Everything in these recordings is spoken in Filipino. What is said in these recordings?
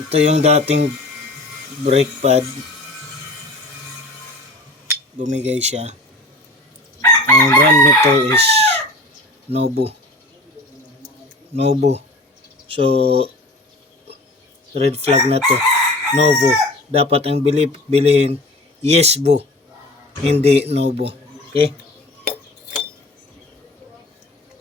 Ito yung dating brake pad. Bumigay siya. Ang brand nito is Novo. So red flag na to. Novo. Dapat ang bilihin Yesbo, hindi Novo. Okay?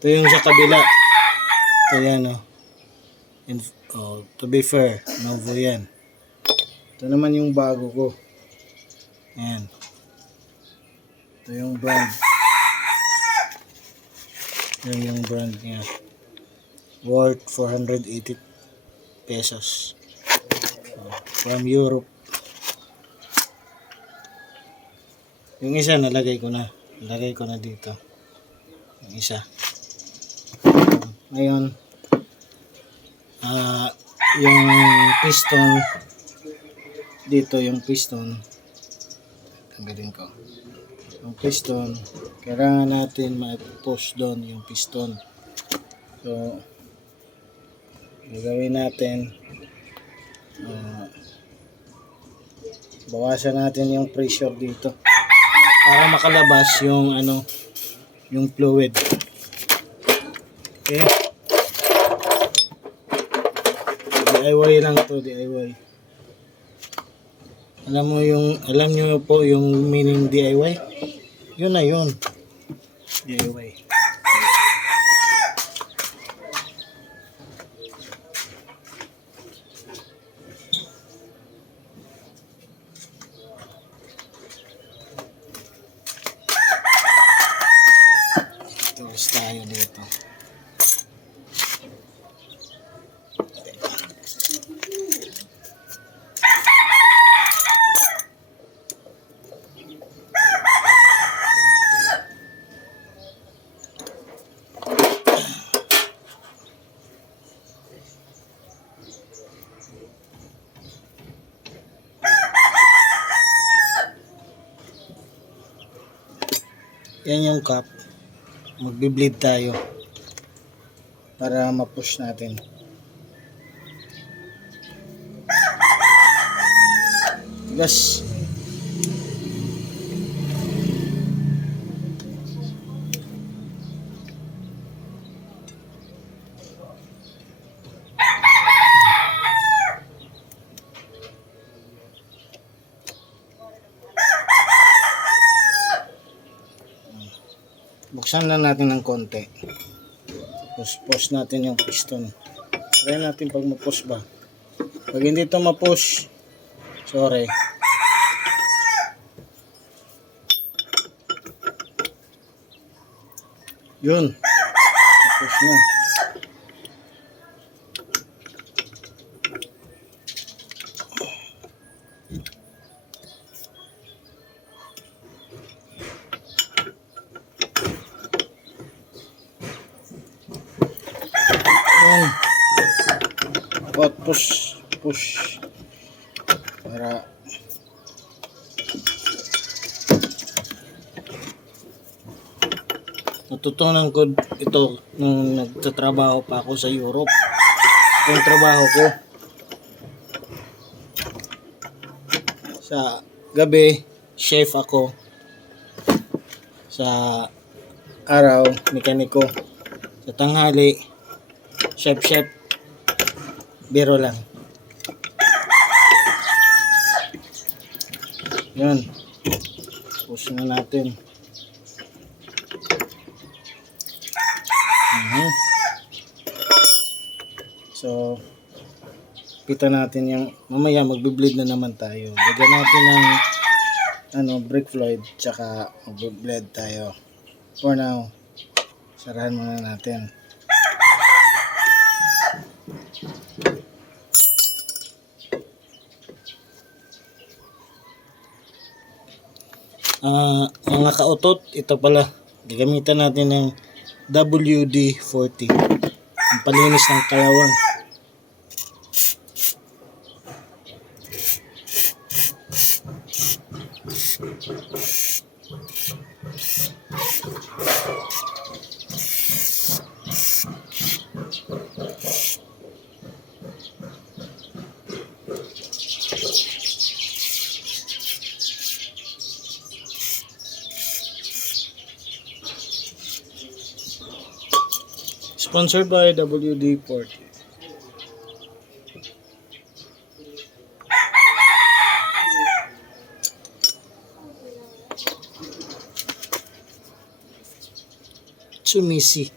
Ito yung sa kabila. Ito yan, oh. To be fair, Novo yan. Ito naman yung bago ko. Ayan. Ito yung brand. Yan yung brand niya. Worth 480 pesos. From Europe. Yung isa nalagay ko na. Nalagay ko na dito. Yung isa. Ngayon, yung piston dito, yung piston tanggalin ko. Yung piston, kailangan natin ma-push doon yung piston. So, gagawin natin, bawasan natin yung pressure dito para makalabas yung yung fluid. Okay. DIY lang to, DIY. Alam nyo po yung meaning DIY? Yun na yun. DIY. Tools tayo dito. Yan yung cup. Magbi-bleed tayo para ma-push natin. Gas. Buksan na natin ng konti. Push natin yung piston. Try natin pag ma-push ba. Pag hindi ito ma-push, sorry. Yun. Push na. Push para natutunan ko ito nung nagtatrabaho pa ako sa Europe. Yung trabaho ko sa gabi, chef ako, sa araw mekaniko, sa tanghali chef. Biro lang. Yan. Push na natin. So, pita natin yung, mamaya magbe-bleed na naman tayo. Lagyan natin ng brake fluid, tsaka magbe-bleed tayo. For now, sarahan muna natin. Mga kautot, ito pala gagamitan natin ng WD-40 ang palinis ng kalawang. Sponsored by WD-40. Tsumisi.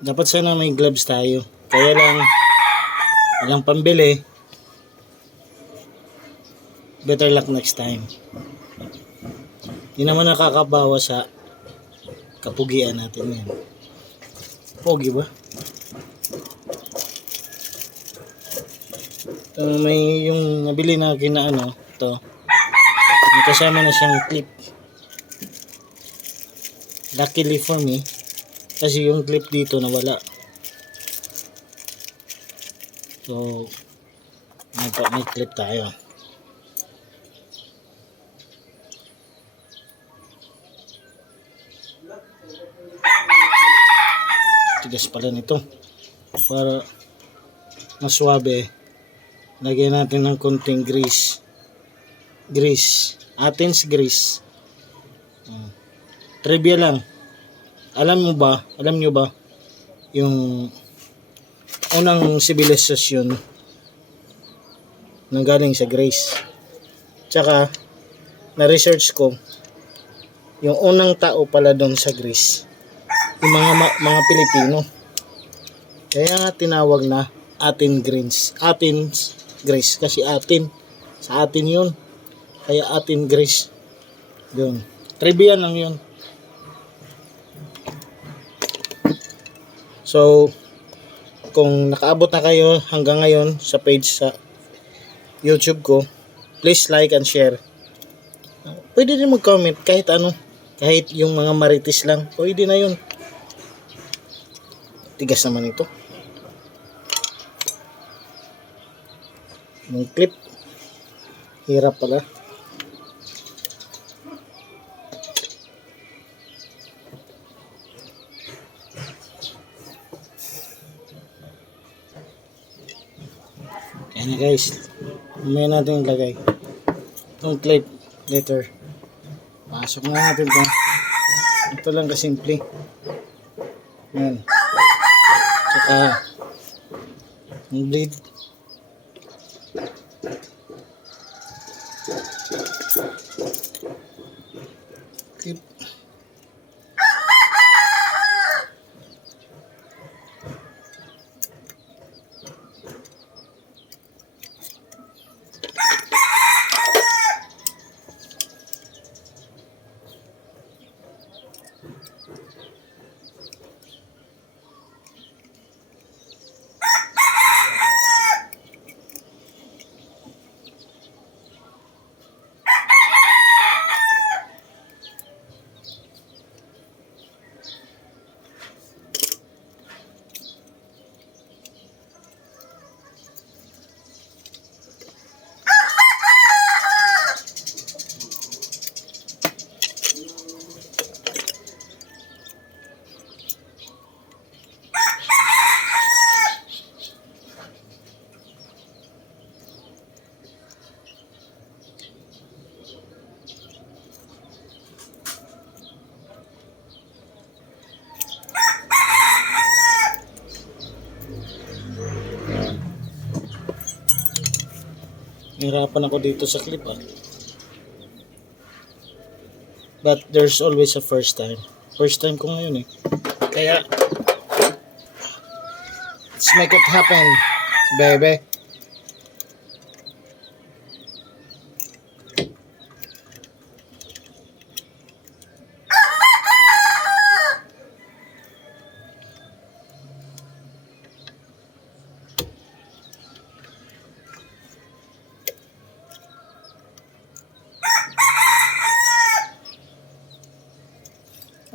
Dapat sana may gloves tayo. Kaya lang, walang pambili. Better luck next time. Hindi naman nakakabawa sa kapugian natin yan. Pogi ba? May yung nabili natin na ano, ito. May kasama na siyang clip. Luckily for me, kasi yung clip dito nawala. So, may clip tayo. Tigas pala nito. Para mas suwabe, lagyan natin ng konting grease. Athens grease. Trivia lang. Alam nyo ba yung unang sibilisasyon nanggaling sa Greece? Tsaka na-research ko yung unang tao pala doon sa Greece, yung mga Pilipino. Kaya nga tinawag na Athens Greece kasi atin sa atin yun. Kaya Athens Greece. Yun. Trivia lang yun. So, kung nakaabot na kayo hanggang ngayon sa page sa YouTube ko, please like and share. Pwede din mag-comment kahit ano. Kahit yung mga marites lang. Pwede na yun. Tigas naman ito. Yung clip. Hirap pala. Ayan na guys. Mamaya natin ilagay itong clip later. Pasok na natin ito. Ito lang kasimple. Ayan. Tsaka yung blade. Clip. Nahirapan ako dito sa clip But there's always a first time. First time ko ngayon Kaya let's make it happen, baby.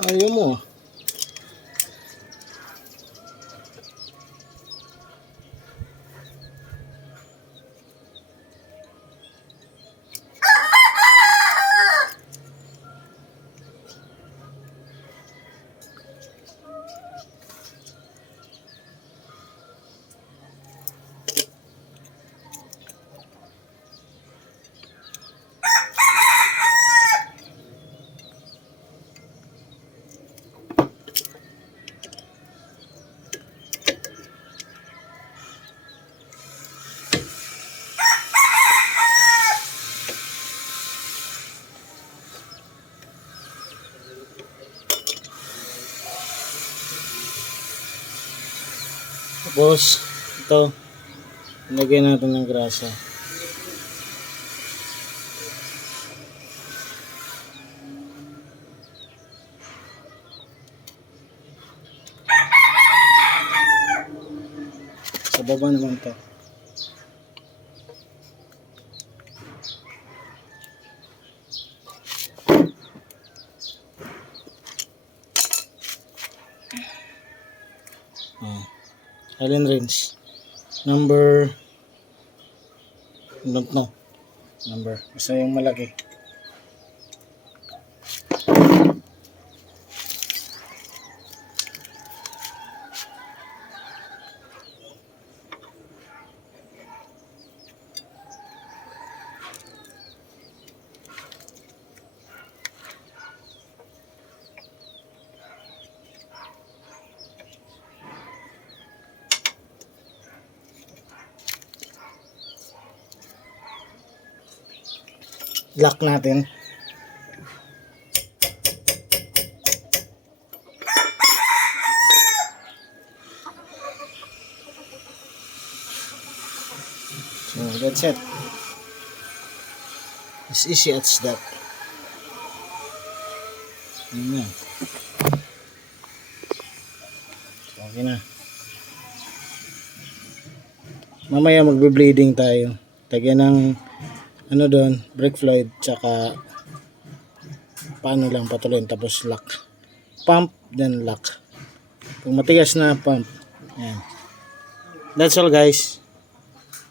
Ayaw mo. Tapos, ito, lagyan natin ng grasa. Sa baba naman to. Allen wrench. Number, don't know. Number. Basta yung malaki. Lock natin. So that's it. As easy as that. Ayan na. So, okay na. Mamaya magbe-bleeding tayo. Tagyan ng ano doon, brake fluid, tsaka paano lang patuloy, tapos lock. Pump, then lock. Kung matigas na, pump. Ayan. That's all guys.